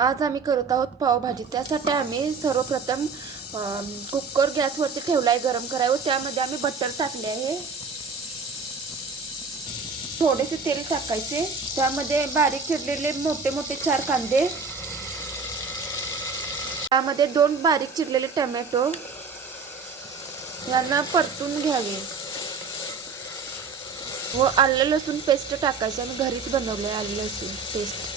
आज आम्ही करत आहोत पावभाजी। त्यासाठी आम्ही सर्वप्रथम कुकर गॅसवरती ठेवला आहे गरम करायला। त्यामध्ये आम्ही बटर टाकले आहे, थोडेसे तेल टाकायचे, त्यामध्ये बारीक चिरलेले मोठे मोठे 4 कांदे, त्यामध्ये 2 बारीक चिरलेले टोमॅटो यांना परतून घ्यावे व आलं लसूण पेस्ट टाकायची। आम्ही घरीच बनवले आलं लसूण पेस्ट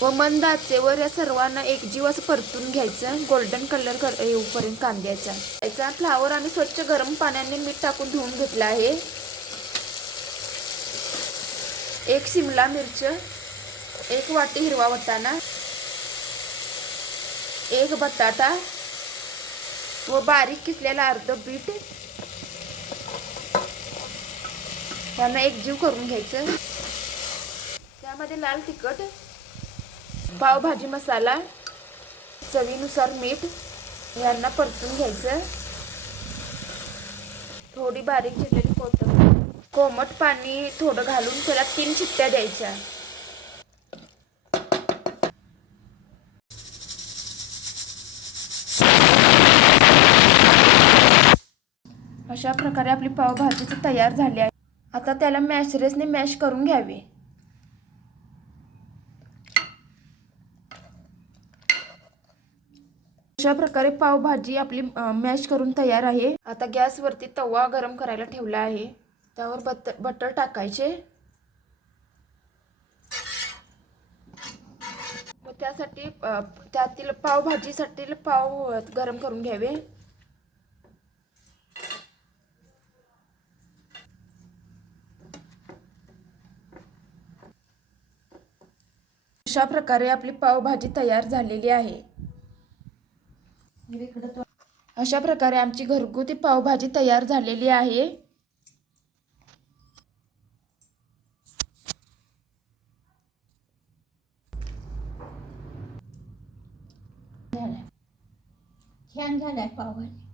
व मंद आचेवर या सर्वांना एकजीव असं परतून घ्यायचं, गोल्डन कलर येऊपर्यंत कांद्याचा। याचा फ्लावर आम्ही स्वच्छ गरम पाण्याने मीठ टाकून धुवून घेतला आहे। 1 शिमला मिरच, 1 वाटी हिरवा वाटाणा, 1 बटाटा व बारीक किसलेला अर्ध बीट यांना एकजीव करून घ्यायचं। त्यामध्ये लाल तिखट, पावभाजी मसाला, चवीनुसार मीठ यांना परतून घ्यायचं। थोडी बारीक चिरलेली कोथिंबीर, कोमट पाणी थोडं घालून त्याला 3 शिट्ट्या द्यायच्या। अशा प्रकारे आपली पावभाजी तयार झाली आहे। आता त्याला मॅशरेसने मॅश करून घ्यावे। अशा प्रकारे पावभाजी आपली मॅश करून तयार आहे। आता गॅसवरती तवा गरम करायला ठेवला आहे, त्यावर बटर टाकायचे व त्यासाठी त्यातील पावभाजीसाठी पाव गरम करून घ्यावे। अशा प्रकारे आपली पावभाजी तयार झालेली आहे। अशा प्रकारे आमची घरगुती पावभाजी तयार झालेली आहे। छान झालाय पावभाजी।